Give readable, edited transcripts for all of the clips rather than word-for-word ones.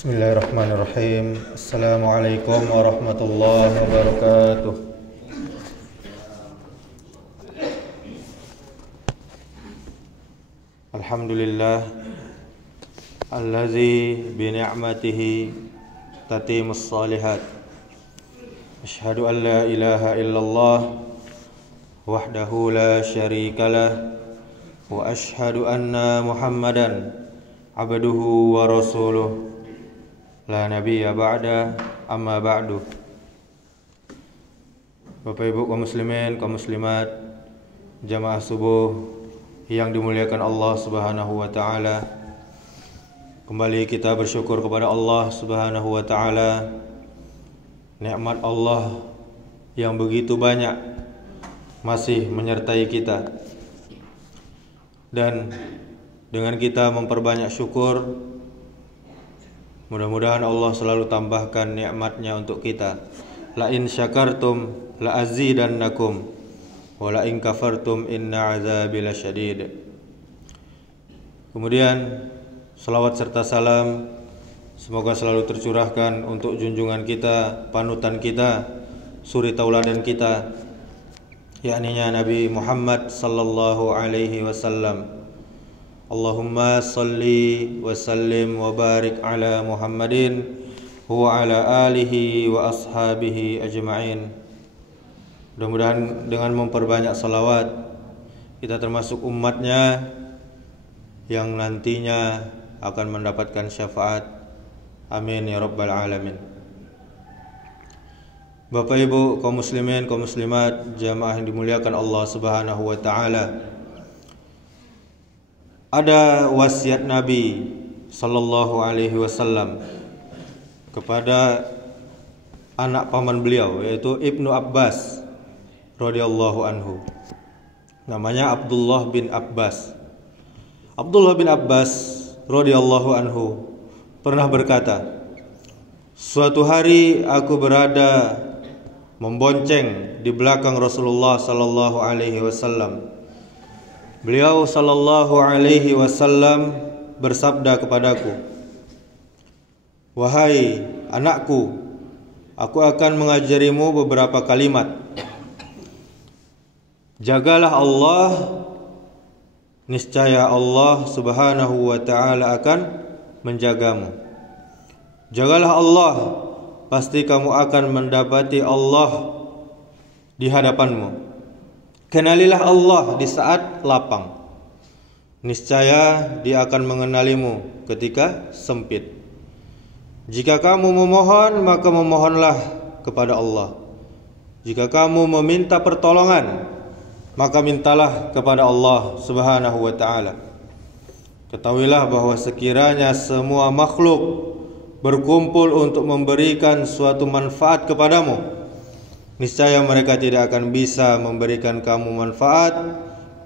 Bismillahirrahmanirrahim. Assalamualaikum warahmatullahi wabarakatuh. Alhamdulillah allazi bi ni'matihi tatimmus shalihat. Asyhadu an la ilaha illallah wahdahu la syarikalah wa asyhadu anna Muhammadan abduhu wa rasuluh la nabiyya ba'da, amma ba'du. Bapak Ibu kaum muslimin, kaum muslimat, jamaah subuh yang dimuliakan Allah Subhanahu wa taala. Kembali kita bersyukur kepada Allah Subhanahu wa taala. Nikmat Allah yang begitu banyak masih menyertai kita. Dan dengan kita memperbanyak syukur, mudah-mudahan Allah selalu tambahkan nikmatnya untuk kita. La in syakartum la azidannakum wa la in kafartum inna azabi lasyadid. Kemudian salawat serta salam semoga selalu tercurahkan untuk junjungan kita, panutan kita, suri tauladan kita, yakninya Nabi Muhammad sallallahu alaihi wasallam. Allahumma salli wa sallim wa barik ala Muhammadin wa ala alihi wa ashabihi ajma'in. Mudah-mudahan dengan memperbanyak salawat kita termasuk umatnya yang nantinya akan mendapatkan syafaat. Amin ya rabbal alamin. Bapak Ibu kaum muslimin, kaum muslimat, jamaah yang dimuliakan Allah Subhanahu wa taala. Ada wasiat Nabi sallallahu alaihi wasallam kepada anak paman beliau, yaitu Ibnu Abbas radhiyallahu anhu. Namanya Abdullah bin Abbas. Abdullah bin Abbas radhiyallahu anhu pernah berkata, suatu hari aku berada membonceng di belakang Rasulullah sallallahu alaihi wasallam. Beliau sallallahu alaihi wasallam bersabda kepadaku, wahai anakku, aku akan mengajarimu beberapa kalimat. Jagalah Allah, niscaya Allah Subhanahu wa taala akan menjagamu. Jagalah Allah, pasti kamu akan mendapati Allah di hadapanmu. Kenalilah Allah di saat lapang, niscaya Dia akan mengenalimu ketika sempit. Jika kamu memohon, maka memohonlah kepada Allah. Jika kamu meminta pertolongan, maka mintalah kepada Allah Subhanahu wa taala. Ketahuilah bahwa sekiranya semua makhluk berkumpul untuk memberikan suatu manfaat kepadamu, niscaya mereka tidak akan bisa memberikan kamu manfaat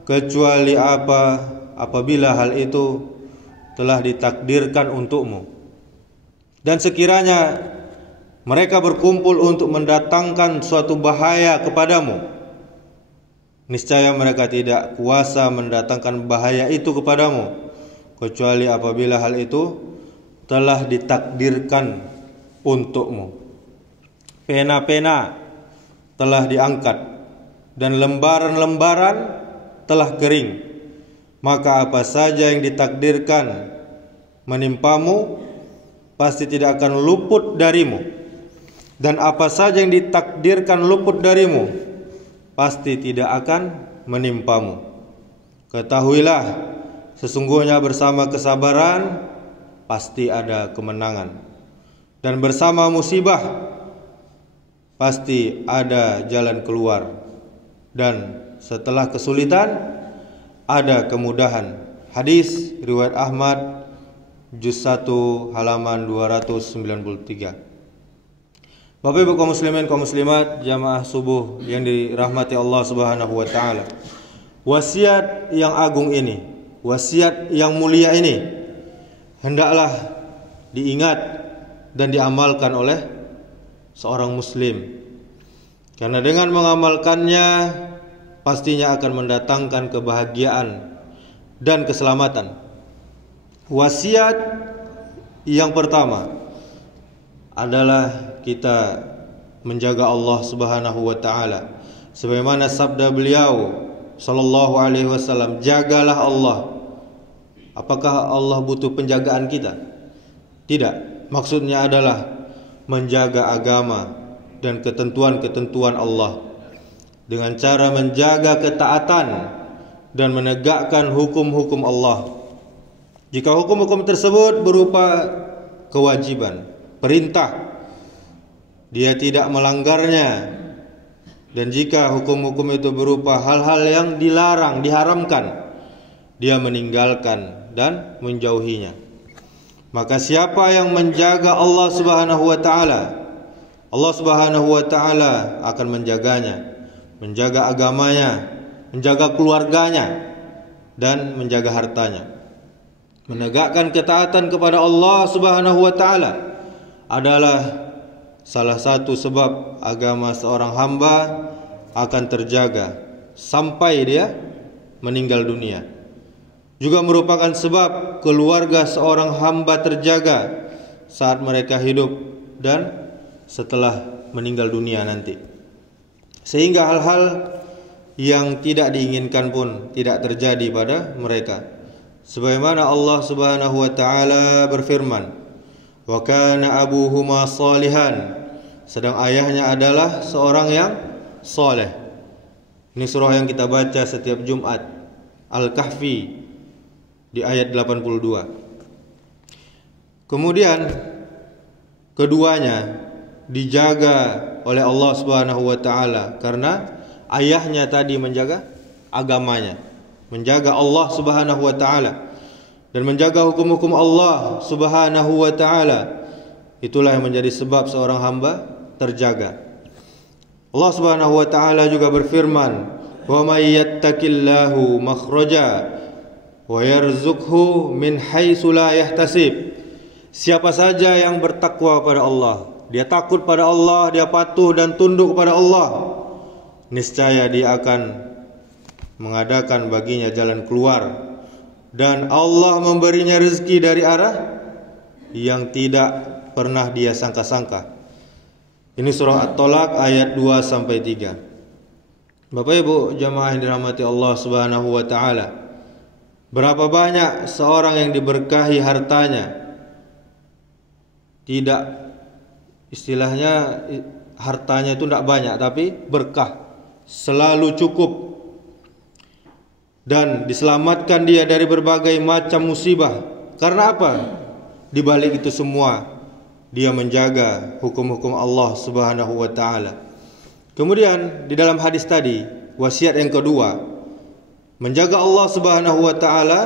kecuali apabila hal itu telah ditakdirkan untukmu. Dan sekiranya mereka berkumpul untuk mendatangkan suatu bahaya kepadamu, niscaya mereka tidak kuasa mendatangkan bahaya itu kepadamu kecuali apabila hal itu telah ditakdirkan untukmu. Pena-pena telah diangkat dan lembaran-lembaran telah kering, maka apa saja yang ditakdirkan menimpamu pasti tidak akan luput darimu, dan apa saja yang ditakdirkan luput darimu pasti tidak akan menimpamu. Ketahuilah, sesungguhnya bersama kesabaran pasti ada kemenangan, dan bersama musibah pasti ada jalan keluar, dan setelah kesulitan ada kemudahan. Hadis riwayat Ahmad juz 1 halaman 293. Bapak Ibu kaum muslimin, kaum muslimat, jamaah subuh yang dirahmati Allah Subhanahu wa taala. Wasiat yang agung ini, wasiat yang mulia ini hendaklah diingat dan diamalkan oleh seorang muslim, karena dengan mengamalkannya pastinya akan mendatangkan kebahagiaan dan keselamatan. Wasiat yang pertama, adalah kita menjaga Allah Subhanahu wa taala. Sebagaimana sabda beliau sallallahu alaihi wasallam, jagalah Allah. Apakah Allah butuh penjagaan kita? Tidak. Maksudnya adalah menjaga agama dan ketentuan-ketentuan Allah dengan cara menjaga ketaatan dan menegakkan hukum-hukum Allah. Jika hukum-hukum tersebut berupa kewajiban, perintah, dia tidak melanggarnya. Dan jika hukum-hukum itu berupa hal-hal yang dilarang, diharamkan, dia meninggalkan dan menjauhinya. Maka siapa yang menjaga Allah Subhanahu wa taala, Allah Subhanahu wa taala akan menjaganya, menjaga agamanya, menjaga keluarganya, dan menjaga hartanya. Menegakkan ketaatan kepada Allah Subhanahu wa taala adalah salah satu sebab agama seorang hamba akan terjaga sampai dia meninggal dunia. Juga merupakan sebab keluarga seorang hamba terjaga saat mereka hidup dan setelah meninggal dunia nanti. Sehingga hal-hal yang tidak diinginkan pun tidak terjadi pada mereka. Sebagaimana Allah Subhanahu wa taala berfirman, "Wa kana abuhuma salihan." Sedang ayahnya adalah seorang yang saleh. Ini surah yang kita baca setiap Jumat, Al-Kahfi di ayat 82. Kemudian keduanya dijaga oleh Allah Subhanahu wa taala karena ayahnya tadi menjaga agamanya, menjaga Allah Subhanahu wa taala dan menjaga hukum-hukum Allah Subhanahu wa taala. Itulah yang menjadi sebab seorang hamba terjaga. Allah Subhanahu wa taala juga berfirman, "Wa may yattaqillahu makhraja wa yarzuqhu min haitsu la yahtasib." Siapa saja yang bertakwa pada Allah, dia takut pada Allah, dia patuh dan tunduk kepada Allah, niscaya dia akan mengadakan baginya jalan keluar dan Allah memberinya rezeki dari arah yang tidak pernah dia sangka-sangka. Ini surah At-Talaq ayat 2 sampai 3. Bapak Ibu jamaah yang dirahmati Allah Subhanahu wa taala, berapa banyak seorang yang diberkahi hartanya, tidak istilahnya hartanya itu tidak banyak tapi berkah, selalu cukup, dan diselamatkan dia dari berbagai macam musibah. Karena apa? Di balik itu semua dia menjaga hukum-hukum Allah Subhanahu wa taala. Kemudian di dalam hadis tadi, wasiat yang kedua, menjaga Allah Subhanahu wa taala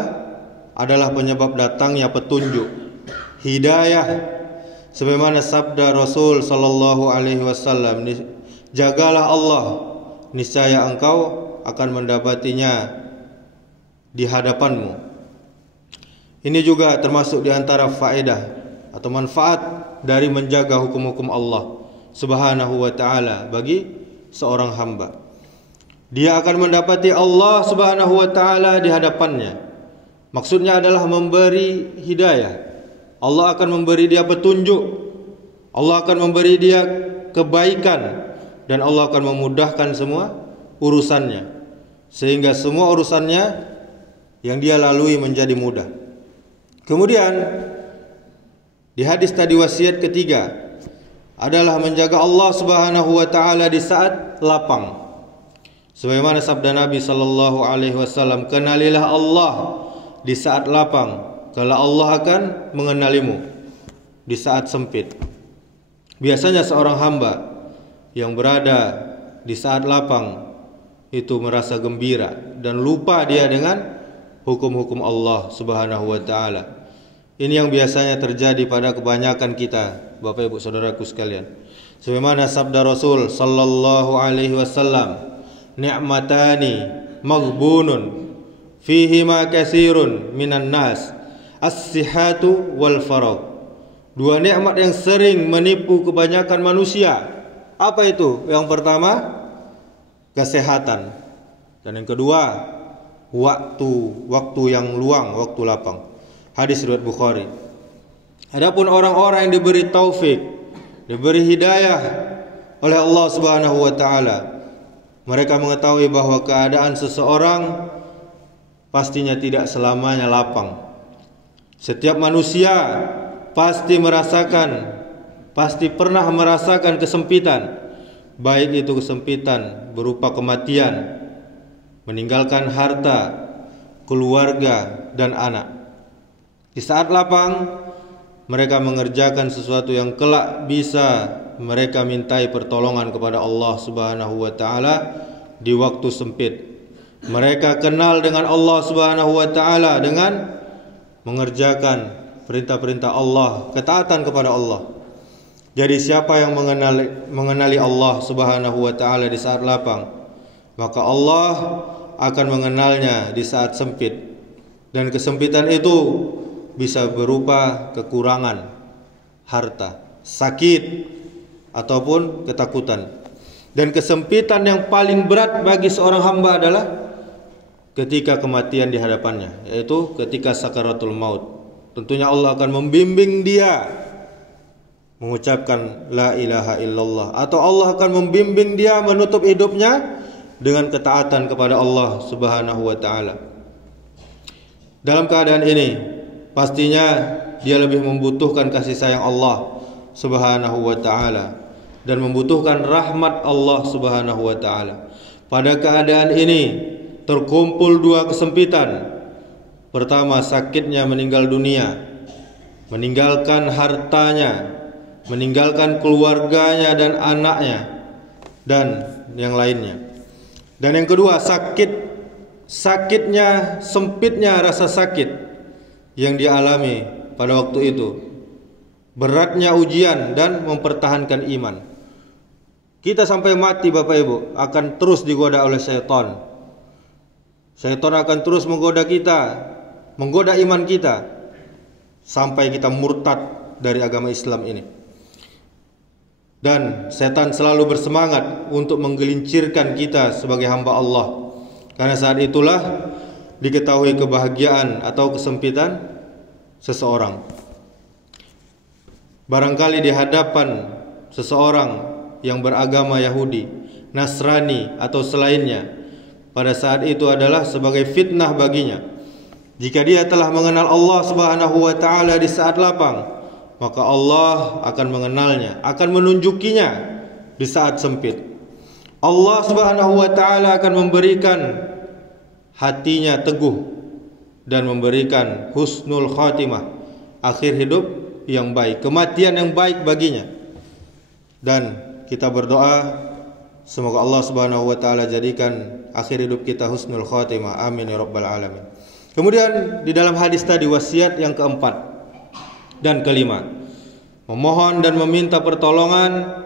adalah penyebab datangnya petunjuk, hidayah. Sebagaimana sabda Rasul sallallahu alaihi wasallam, jagalah Allah, niscaya engkau akan mendapatinya di hadapanmu. Ini juga termasuk di antara faedah atau manfaat dari menjaga hukum-hukum Allah Subhanahu wa taala bagi seorang hamba. Dia akan mendapati Allah Subhanahu wa taala di hadapannya. Maksudnya adalah memberi hidayah. Allah akan memberi dia petunjuk. Allah akan memberi dia kebaikan dan Allah akan memudahkan semua urusannya, sehingga semua urusannya yang dia lalui menjadi mudah. Kemudian di hadis tadi wasiat ketiga adalah menjaga Allah Subhanahu wa taala di saat lapang. Sebagaimana sabda Nabi sallallahu alaihi wasallam, "Kenalilah Allah di saat lapang, kalau Allah akan mengenalimu di saat sempit." Biasanya seorang hamba yang berada di saat lapang itu merasa gembira dan lupa dia dengan hukum-hukum Allah Subhanahu wa taala. Ini yang biasanya terjadi pada kebanyakan kita, Bapak Ibu Saudaraku sekalian. Sebagaimana sabda Rasul sallallahu alaihi wasallam, "Ni'matani maghbunun fihima katsirun minan nas, as-sihhatu wal faragh." Dua nikmat yang sering menipu kebanyakan manusia. Apa itu? Yang pertama, kesehatan. Dan yang kedua, waktu yang luang, waktu lapang. Hadis riwayat Bukhari. Adapun orang-orang yang diberi taufik diberi hidayah oleh Allah Subhanahu wa taala. Mereka mengetahui bahwa keadaan seseorang pastinya tidak selamanya lapang. Setiap manusia pasti pernah merasakan kesempitan, baik itu kesempitan berupa kematian, meninggalkan harta, keluarga, dan anak. Di saat lapang, mereka mengerjakan sesuatu yang kelak bisa mereka mintai pertolongan kepada Allah Subhanahu wa taala di waktu sempit. Mereka kenal dengan Allah Subhanahu wa taala dengan mengerjakan perintah-perintah Allah, ketaatan kepada Allah. Jadi siapa yang mengenali Allah Subhanahu wa taala di saat lapang, maka Allah akan mengenalnya di saat sempit. Dan kesempitan itu bisa berupa kekurangan harta, sakit, ataupun ketakutan. Dan kesempitan yang paling berat bagi seorang hamba adalah ketika kematian di hadapannya, yaitu ketika sakaratul maut. Tentunya Allah akan membimbing dia mengucapkan la ilaha illallah, atau Allah akan membimbing dia menutup hidupnya dengan ketaatan kepada Allah Subhanahu wa taala. Dalam keadaan ini, pastinya dia lebih membutuhkan kasih sayang Allah Subhanahu wa taala dan membutuhkan rahmat Allah Subhanahu wa taala. Pada keadaan ini terkumpul dua kesempitan. Pertama, sakitnya meninggal dunia, meninggalkan hartanya, meninggalkan keluarganya dan anaknya, dan yang lainnya. Dan yang kedua, sakitnya, sempitnya rasa sakit yang dialami pada waktu itu, beratnya ujian dan mempertahankan iman. Kita sampai mati Bapak Ibu akan terus digoda oleh syaitan. Syaitan akan terus menggoda kita, menggoda iman kita, sampai kita murtad dari agama Islam ini. Dan setan selalu bersemangat untuk menggelincirkan kita sebagai hamba Allah. Karena saat itulah diketahui kebahagiaan atau kesempitan seseorang. Barangkali di hadapan seseorang yang beragama Yahudi, Nasrani atau selainnya, pada saat itu adalah sebagai fitnah baginya. Jika dia telah mengenal Allah Subhanahu wa taala di saat lapang, maka Allah akan mengenalnya, akan menunjukinya di saat sempit. Allah Subhanahu wa taala akan memberikan hatinya teguh dan memberikan husnul khatimah, akhir hidup yang baik, kematian yang baik baginya. Dan kita berdoa semoga Allah Subhanahu wa taala jadikan akhir hidup kita husnul khatimah. Amin ya rabbal alamin. Kemudian di dalam hadis tadi wasiat yang keempat dan kelima, memohon dan meminta pertolongan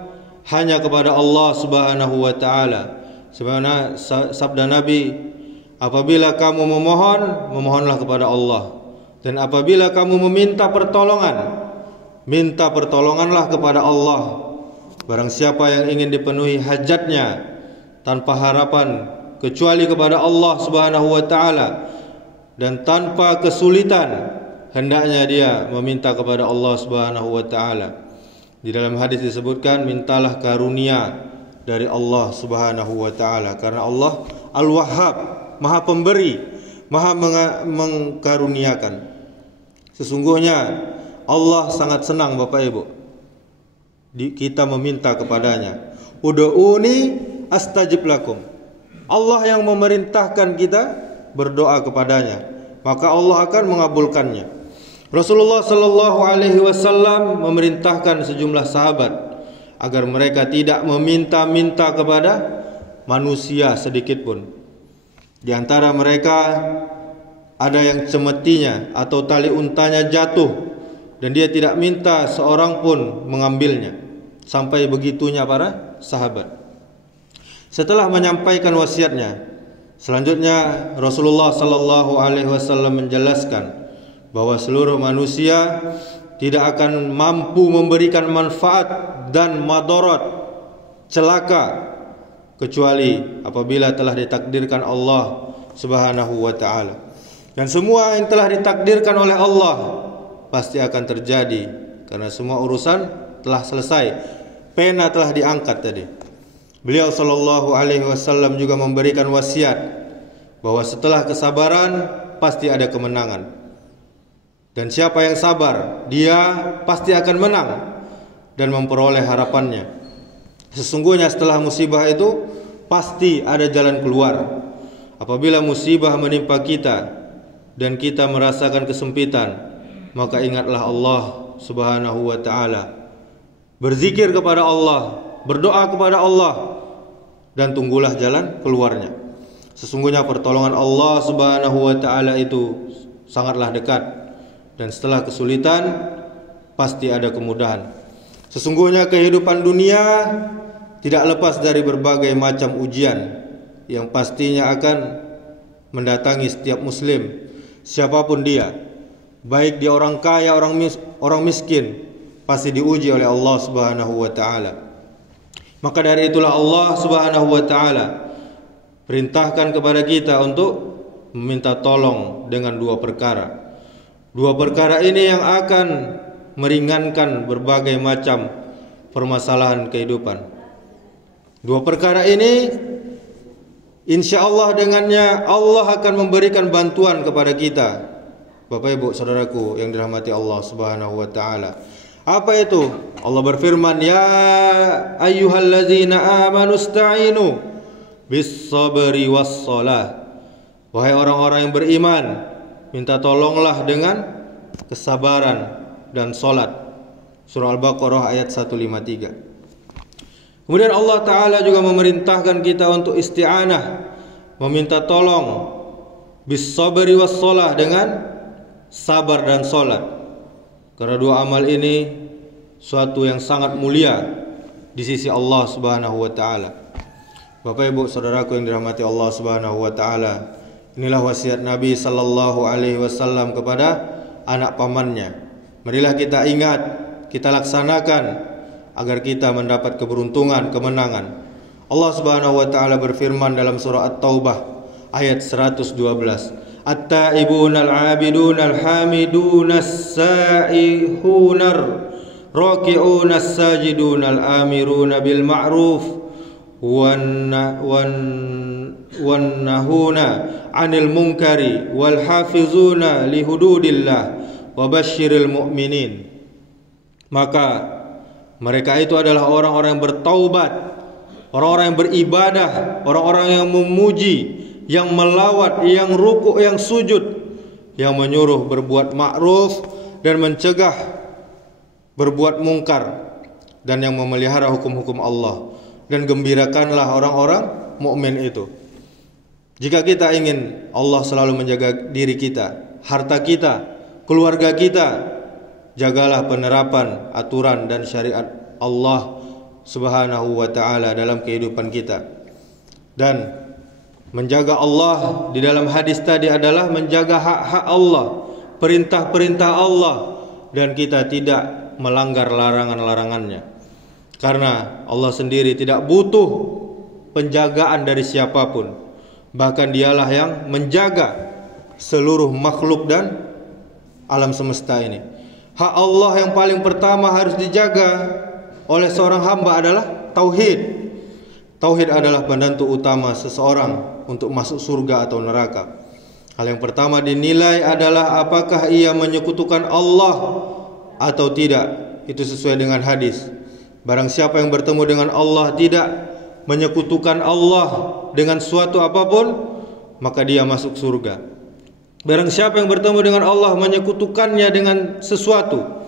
hanya kepada Allah Subhanahu wa taala. Sebagaimana sabda Nabi, apabila kamu memohon, memohonlah kepada Allah. Dan apabila kamu meminta pertolongan, minta pertolonganlah kepada Allah. Barang siapa yang ingin dipenuhi hajatnya tanpa harapan kecuali kepada Allah Subhanahu wa taala dan tanpa kesulitan, hendaknya dia meminta kepada Allah Subhanahu wa taala. Di dalam hadis disebutkan, mintalah karunia dari Allah Subhanahu wa taala, karena Allah Al-Wahhab, Maha Pemberi, Maha mengkaruniakan. Sesungguhnya Allah sangat senang Bapak Ibu kita meminta kepadanya. Ud'uni astajib lakum. Allah yang memerintahkan kita berdoa kepadanya, maka Allah akan mengabulkannya. Rasulullah sallallahu alaihi wasallam memerintahkan sejumlah sahabat agar mereka tidak meminta-minta kepada manusia sedikit pun. Di antara mereka ada yang cemetinya atau tali untanya jatuh dan dia tidak minta seorang pun mengambilnya. Sampai begitunya para sahabat. Setelah menyampaikan wasiatnya, selanjutnya Rasulullah sallallahu alaihi wasallam menjelaskan bahwa seluruh manusia tidak akan mampu memberikan manfaat dan madarat, celaka, kecuali apabila telah ditakdirkan Allah Subhanahu wa taala. Dan semua yang telah ditakdirkan oleh Allah pasti akan terjadi, karena semua urusan telah selesai, pena telah diangkat tadi. Beliau sallallahu alaihi wasallam juga memberikan wasiat bahwa setelah kesabaran pasti ada kemenangan. Dan siapa yang sabar, dia pasti akan menang dan memperoleh harapannya. Sesungguhnya setelah musibah itu pasti ada jalan keluar. Apabila musibah menimpa kita dan kita merasakan kesempitan, maka ingatlah Allah Subhanahu wa ta'ala. Berzikir kepada Allah, berdoa kepada Allah, dan tunggulah jalan keluarnya. Sesungguhnya pertolongan Allah Subhanahu wa ta'ala itu sangatlah dekat, dan setelah kesulitan pasti ada kemudahan. Sesungguhnya kehidupan dunia tidak lepas dari berbagai macam ujian yang pastinya akan mendatangi setiap muslim, siapapun dia, baik dia orang kaya, orang miskin, pasti diuji oleh Allah Subhanahu wa ta'ala. Maka dari itulah Allah Subhanahu wa ta'ala perintahkan kepada kita untuk meminta tolong dengan dua perkara. Dua perkara ini yang akan meringankan berbagai macam permasalahan kehidupan. Dua perkara ini insya Allah dengannya Allah akan memberikan bantuan kepada kita, Bapak Ibu Saudaraku yang dirahmati Allah Subhanahu wa ta'ala. Apa itu? Allah berfirman, ya ayyuhallazina amanu ista'inu bis sabri was shalah. Wahai orang-orang yang beriman, minta tolonglah dengan kesabaran dan salat. Surah Al-Baqarah ayat 153. Kemudian Allah Ta'ala juga memerintahkan kita untuk isti'anah, meminta tolong bis sabri was shalah, dengan sabar dan salat. Karena dua amal ini suatu yang sangat mulia di sisi Allah Subhanahu wa ta'ala. Bapak Ibu Saudaraku yang dirahmati Allah Subhanahu wa ta'ala, inilah wasiat Nabi sallallahu alaihi wasallam kepada anak pamannya. Marilah kita ingat, kita laksanakan agar kita mendapat keberuntungan, kemenangan. Allah Subhanahu wa ta'ala berfirman dalam surah At-Taubah ayat 112. At-taibun al-abidun al-hamidun as-sa'ihun ar-raki'un as-sajidun al-amirun bil ma'ruf wan-nahuna 'anil munkari wal hafizuna li hududillah wa basyiril mu'minin. Maka mereka itu adalah orang-orang yang bertaubat, orang-orang yang beribadah, orang-orang yang memuji, yang melawat, yang rukuk, yang sujud, yang menyuruh berbuat ma'ruf dan mencegah berbuat mungkar, dan yang memelihara hukum-hukum Allah. Dan gembirakanlah orang-orang mukmin itu. Jika kita ingin Allah selalu menjaga diri kita, harta kita, keluarga kita, jagalah penerapan aturan dan syariat Allah Subhanahu wa ta'ala dalam kehidupan kita. Dan menjaga Allah di dalam hadis tadi adalah menjaga hak-hak Allah, perintah-perintah Allah, dan kita tidak melanggar larangan-larangannya. Karena Allah sendiri tidak butuh penjagaan dari siapapun. Bahkan dialah yang menjaga seluruh makhluk dan alam semesta ini. Hak Allah yang paling pertama harus dijaga oleh seorang hamba adalah tauhid. Tauhid adalah penentu utama seseorang untuk masuk surga atau neraka. Hal yang pertama dinilai adalah apakah ia menyekutukan Allah atau tidak. Itu sesuai dengan hadis. Barang siapa yang bertemu dengan Allah tidak menyekutukan Allah dengan suatu apapun, maka dia masuk surga. Barang siapa yang bertemu dengan Allah menyekutukannya dengan sesuatu,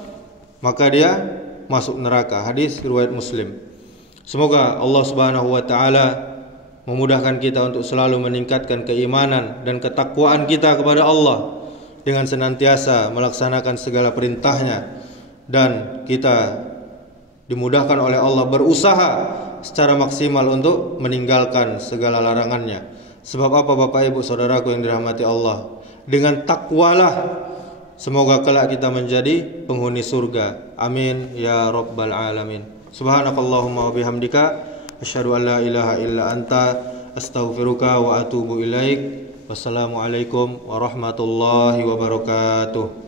maka dia masuk neraka. Hadis riwayat Muslim. Semoga Allah Subhanahu wa ta'ala memudahkan kita untuk selalu meningkatkan keimanan dan ketakwaan kita kepada Allah dengan senantiasa melaksanakan segala perintahnya, dan kita dimudahkan oleh Allah berusaha secara maksimal untuk meninggalkan segala larangannya. Sebab apa Bapak Ibu Saudaraku yang dirahmati Allah? Dengan takwalah semoga kelak kita menjadi penghuni surga. Amin ya rabbal alamin. Subhanakallahumma wa bihamdika asyhadu an la ilaha illa anta astaghfiruka wa atubu ilaik. Wassalamualaikum warahmatullahi wabarakatuh.